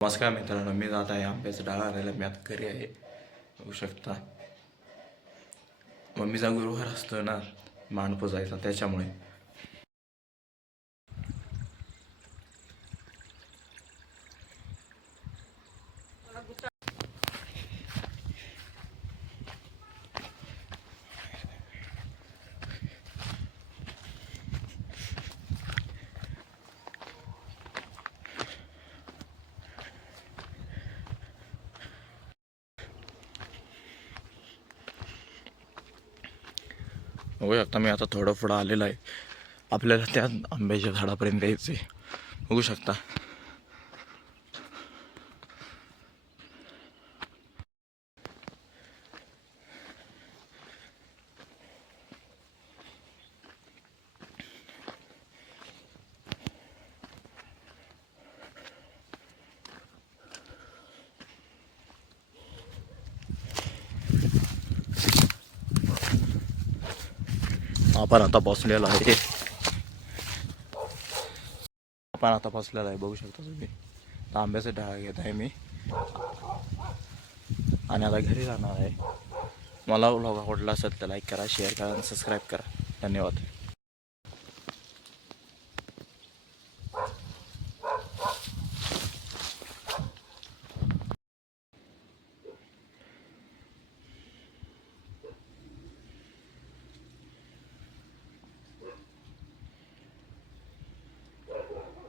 नमस्कार मित्रांनो, मी जात आहे आंब्याचं डाळ आणायला. मी आता घरी आहे, बघू शकता. मम्मीचा गुरुवार असतो ना, मांड पुजायचा, त्याच्यामुळे. बघू शकता, मी आता थोडं पुढं आलेलं आहे. आपल्याला त्या आंब्याच्या झाडापर्यंत यायचं आहे. बघू शकता. आपण आता बसलेलो आहे. बघू शकता तुम्ही. आंब्याचं डाळ घेत आहे मी आणि आता घरी जाणार आहे. मला व्लॉग आवडला असेल तर लाईक करा, शेअर करा आणि सबस्क्राईब करा. धन्यवाद.